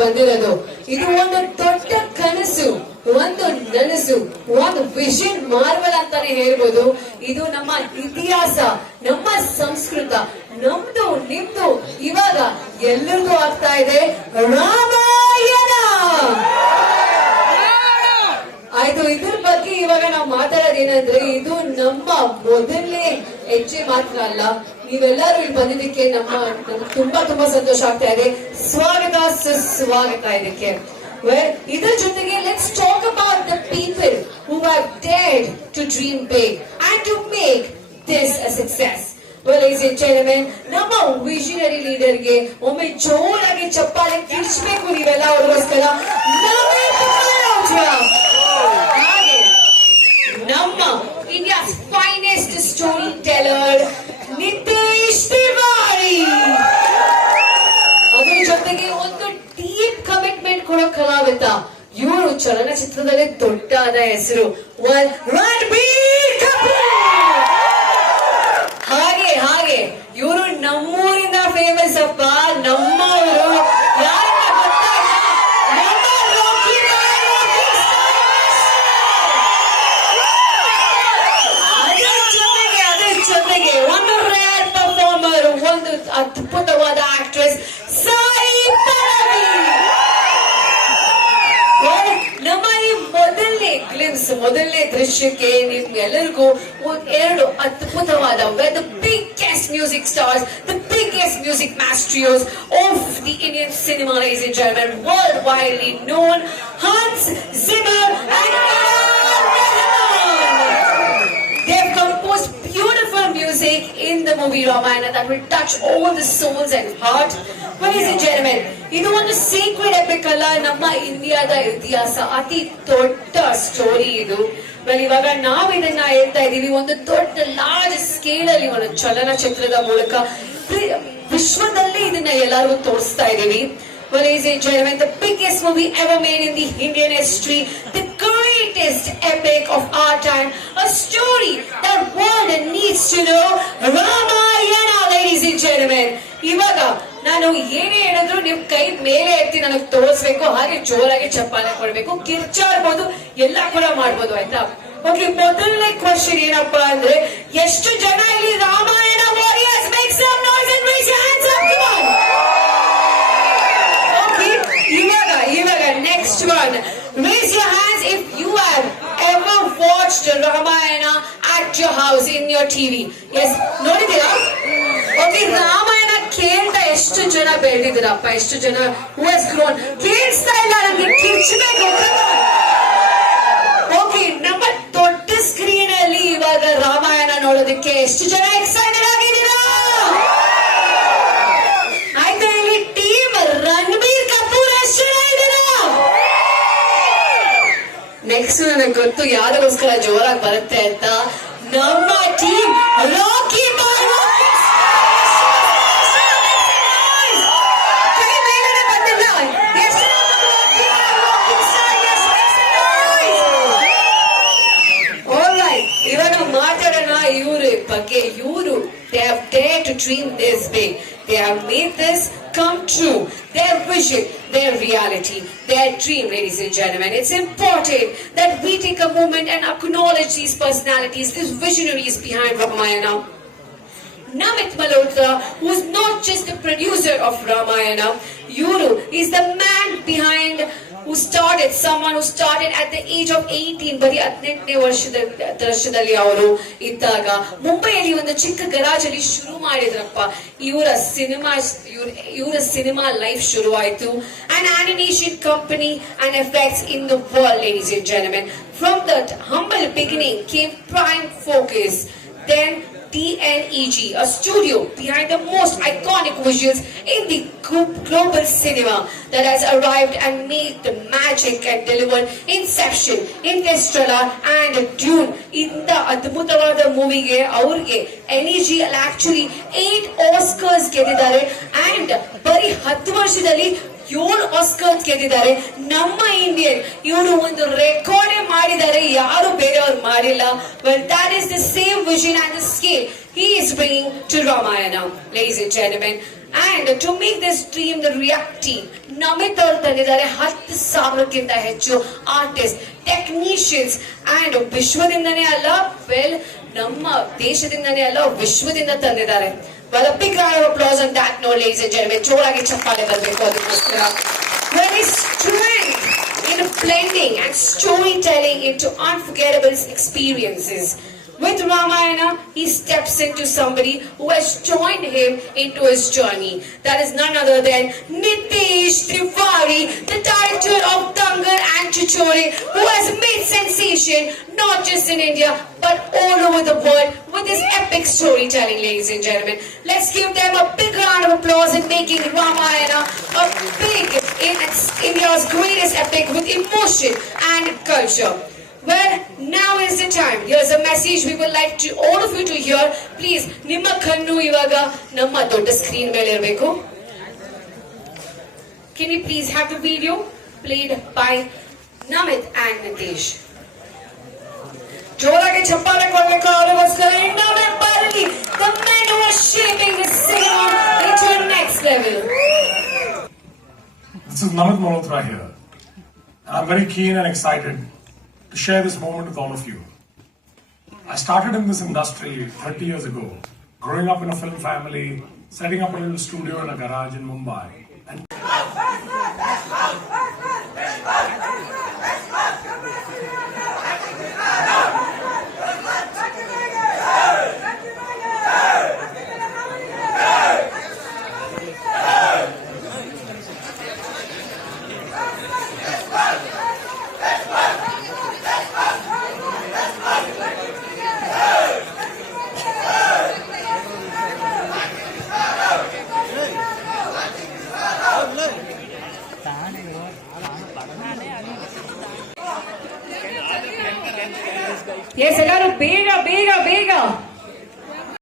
ಬಂದಿರೋದು. ಇದು ಒಂದು ದೊಡ್ಡ ಕನಸು, ಒಂದು ನನಸು, ಒಂದು ವಿಷನ್ ಮಾರ್ವಲ್ ಅಂತಾನೆ ಹೇಳ್ಬೋದು. ಇದು ನಮ್ಮ ಇತಿಹಾಸ, ನಮ್ಮ ಸಂಸ್ಕೃತ, ನಮ್ದು ನಿಮ್ದು ಇವಾಗ ಎಲ್ಲರಿಗೂ ಆಗ್ತಾ ಇದೆ ರಾಮಾಯಣ. ಆಯ್ತು, ಇದ್ರ ಬಗ್ಗೆ ಇವಾಗ ನಾವು ಮಾತಾಡೋದೇನಂದ್ರೆ, ಇದು ನಮ್ಮ ಮೊದಲನೇ ಹೆಜ್ಜೆ ಮಾತ್ರ ಅಲ್ಲ. ನೀವೆಲ್ಲರೂ ಇಲ್ಲಿ ಬಂದಿದ್ದಕ್ಕೆ ನಮ್ಗೆ ತುಂಬಾ ಸಂತೋಷ ಆಗ್ತಾ ಇದೆ. ಸ್ವಾಗತ ಸುಸ್ವಾಗತ ಇದಕ್ಕೆ. ಇದ್ರ ಜೊತೆಗೆ let's talk about the people who have dared to dream big and to make this a success. ladies and gentlemen, ನಮ್ಮ ವಿಷನರಿ ಲೀಡರ್ಗೆ ಒಮ್ಮೆ ಜೋರಾಗಿ ಚಪ್ಪಾಳೆ ಕಿರ್ಚ್ಬೇಕು ನೀವೆಲ್ಲ ಅವ್ರಿಗೋಸ್ಕರ. ಹಾಗೆ ನಮ್ಮ India's finest storyteller Nitesh Tiwari, ಅದ್ರ ಜೊತೆಗೆ ಒಂದು ಡೀಪ್ ಕಮಿಟ್ಮೆಂಟ್ ಕೊಡೋ ಕಲಾವಿದ. ಇವರು ಚಲನಚಿತ್ರದಲ್ಲಿ ದೊಡ್ಡದಾದ ಹೆಸರು ರಣಬೀರ್ ಕಪೂರ್. ಹಾಗೆ ಇವರು ನಮ್ಮೂರಿಂದ ಫೇಮಸ್ ಅಪ್ಪ, ನಮ್ಮವರು. ಜೊತೆಗೆ ಒಂದು ರೇರ್ ಪರ್ಫಾರ್ಮರ್, ಒಂದು ಅದ್ಭುತವಾದ ಆಕ್ಟ್ರೆಸ್ ಸಾಯಿ ಪಲ್ಲವಿ. ನಮ್ಮ ಈ ಮೊದಲನೇ ದೃಶ್ಯಕ್ಕೆ ನಿಮ್ಗೆಲ್ಲರಿಗೂ ಎರಡು ಅದ್ಭುತವಾದ the biggest music stars, the biggest music masters of the Indian cinema, ladies and gentlemen, worldwide known, Hans Zimmer and they've composed beautiful music in the movie Ramayana that will touch all the souls and heart. Ladies and gentlemen, ಇದು ಒಂದು secret EPIC ಅಲ್ಲ, ನಮ್ಮ ಇಂಡಿಯಾದ ಇತಿಹಾಸ ಅತಿ ದೊಡ್ಡ ಸ್ಟೋರಿ ಇದು. ಇವಾಗ ನಾವು ಇದನ್ನ ಹೇಳ್ತಾ ಇದೀವಿ ಒಂದು ದೊಡ್ಡ ಲಾರ್ಜ್ ಸ್ಕೇಲ್ ಅಲ್ಲಿ, ಒಂದು ಚಲನಚಿತ್ರದ ಮೂಲಕ ವಿಶ್ವದಲ್ಲೇ ಇದನ್ನ ಎಲ್ಲರಿಗೂ ತೋರಿಸ್ತಾ ಇದೀವಿ. Ladies and gentlemen, the biggest movie ever made in the Indian history, the greatest epic of our time, a story that world needs to know, Ramayana, ladies and gentlemen. ಇವಾಗ ನಾನು ಏನೇ ಹೇಳಿದ್ರು ನಿಮ್ ಕೈ ಮೇಲೆ ಎತ್ತಿ ನನಗೆ ತೋರಿಸ್ಬೇಕು, ಹಾಗೆ ಜೋರಾಗಿ ಚಪ್ಪಾಳೆ ಕೊಡ್ಬೇಕು, ಕಿರ್ಚಾಡ್ಬೋದು, ಎಲ್ಲಾ ಕೂಡ ಮಾಡ್ಬೋದು, ಆಯ್ತಾ? ಓಕೆ, ಮೊದಲನೇ ಕ್ವಶನ್ ಏನಪ್ಪಾ ಅಂದ್ರೆ, ಎಷ್ಟು ಜನ ಇಲ್ಲಿ Ramayana warriors? Make some noise and raise your hands up, come on. ಇವಾಗ next one, raise your hands if you have ever watched Ramayana at your house in your TV. Yes, ನೋಡಿದ್ದೀರಾ? ಓಕೆ, ರಾಮಾಯಣ ಕೇಳ್ತಾ ಎಷ್ಟು ಜನ ಬೆಳೆದಿದ್ದೀರಪ್ಪ? ಎಷ್ಟು ಜನ who has grown? ಕೇಳಿಸ್ತಾ ಇಲ್ಲ ನಮ್ಗೆ, ಕಿರ್ಚಬೇಕು. ಓಕೆ, ನಮ್ಮ ದೊಡ್ಡ ಸ್ಕ್ರೀನ್ ಅಲ್ಲಿ ಇವಾಗ ರಾಮಾಯಣ ನೋಡೋದಕ್ಕೆ ಎಷ್ಟು ಜನ ಎಕ್ಸೈಟೆಡ್ ಆಗಿದ್ದೀರಾ? ಆಯ್ತಾ, ಇಲ್ಲಿ ಟೀಮ್ ರಣಬೀರ್ ಕಪೂರ್ ಎಷ್ಟು ಜನ ಇದ್ದೀರಾ? ನೆಕ್ಸ್ಟ್ ನನಗೆ ಗೊತ್ತು ಯಾರಿಗೋಸ್ಕರ ಜೋರಾಗಿ ಬರುತ್ತೆ ಅಂತ, ನಮ್ಮ ಟೀಮ್ ರಾಕಿ ಬಾಯ್. ಇವಾಗ ಮಾತಾಡೋಣ ಇವ್ರ ಬಗ್ಗೆ. ಇವರು they have dared to dream this big. They have made this come true. Their vision, their reality, their dream, ladies and gentlemen. It's important that we take a moment and acknowledge these personalities, these visionaries behind Ramayana. Namit Malhotra, who's not just the producer of Ramayana, Yuru is the man behind someone who started at the age of 18. ಬರೀ 18ನೇ ವರ್ಷದಲ್ಲಿ ಅವರು ಇದ್ದಾಗ ಮುಂಬೈಯಲ್ಲಿ ಒಂದು ಚಿಕ್ಕ ಗರಾಜ್ ಅಲ್ಲಿ ಶುರು ಮಾಡಿದ್ರಪ್ಪ. ಇವರ ಸಿನಿಮಾ ಲೈಫ್ ಶುರು ಆಯ್ತು. An animation company and effects in the world, ladies and gentlemen. From that humble beginning came Prime Focus, then TNEG, a studio behind the most iconic visuals in the global cinema that has arrived and made the magic and delivered Inception, Interstellar and Dune. ಇಂದ ಅದ್ಭುತವಾದ ಮೂವಿಗೆ ಅವ್ರಿಗೆ NEG ಅಲ್ಲಿ actually 8 Oscars ಗೆದ್ದಿದ್ದಾರೆ and ಬರೀ 10 ವರ್ಷದಲ್ಲಿ 7 ಆಸ್ಕರ್ಸ್ ಗೆದ್ದಿದ್ದಾರೆ. ನಮ್ಮ ಇಂಡಿಯನ್ ಇವರು ಒಂದು ರೆಕಾರ್ಡ್ ಮಾಡಿದ್ದಾರೆ, ಯಾರು ಬೇರೆಯವರು ಮಾಡಿಲ್ಲ. Well, that is the same vision and the scale he is bringing to Ramayana, ladies and gentlemen. And to make this dream the reality, Namit ಅವರು ತಂದಿದ್ದಾರೆ 10,000ಕ್ಕಿಂತ ಹೆಚ್ಚು ಆರ್ಟಿಸ್ಟ್, ಟೆಕ್ನಿಷಿಯನ್ಸ್ ಅಂಡ್ ವಿಶ್ವದಿಂದನೇ ಅಲ್ಲ, ನಮ್ಮ ದೇಶದಿಂದನೇ ಅಲ್ಲ, ವಿಶ್ವದಿಂದ ತಂದಿದ್ದಾರೆ. Well, a big round of applause on that note, ladies and gentlemen. ಜೋರಾಗಿ ಚಪ್ಪಾಳೆ ಬರಬೇಕು ಅದಕ್ಕೋಸ್ಕರ. There is strength in blending and storytelling into unforgettable experiences. With Ramayana, he steps into somebody who has joined him into his journey. That is none other than Nitish Tiwari, the director of Dangal and Chichore, who has made sensation not just in India but all over the world with his epic storytelling, ladies and gentlemen. Let's give them a big round of applause in making Ramayana a big, India's greatest epic with emotion and culture. Well, now is the time. Here's a message we would like to all of you to hear. Please, ನಿಮ್ಮ ಕಣ್ಣು ಇವಾಗ ನಮ್ಮ ದೊಡ್ಡ ಸ್ಕ್ರೀನ್ ಮೇಲೆ ಇರಬೇಕು. Can we please have the video played by Namit and Nitish? ಜೋರಾಗಿ ಚಪ್ಪಾಳೆ ಕೊಡಬೇಕು ಅವರಿಗೋಸ್ಕರ. Namit Barli, the men who are shaping the cinema into a next level. This is Namit Malhotra here. I'm very keen and excited to share this moment with all of you. I started in this industry 30 years ago, growing up in a film family, setting up a little studio in a garage in Mumbai. And Yes, ಎಲ್ಲರೂ ಬೇಗ ಬೇಗ ಬೇಗ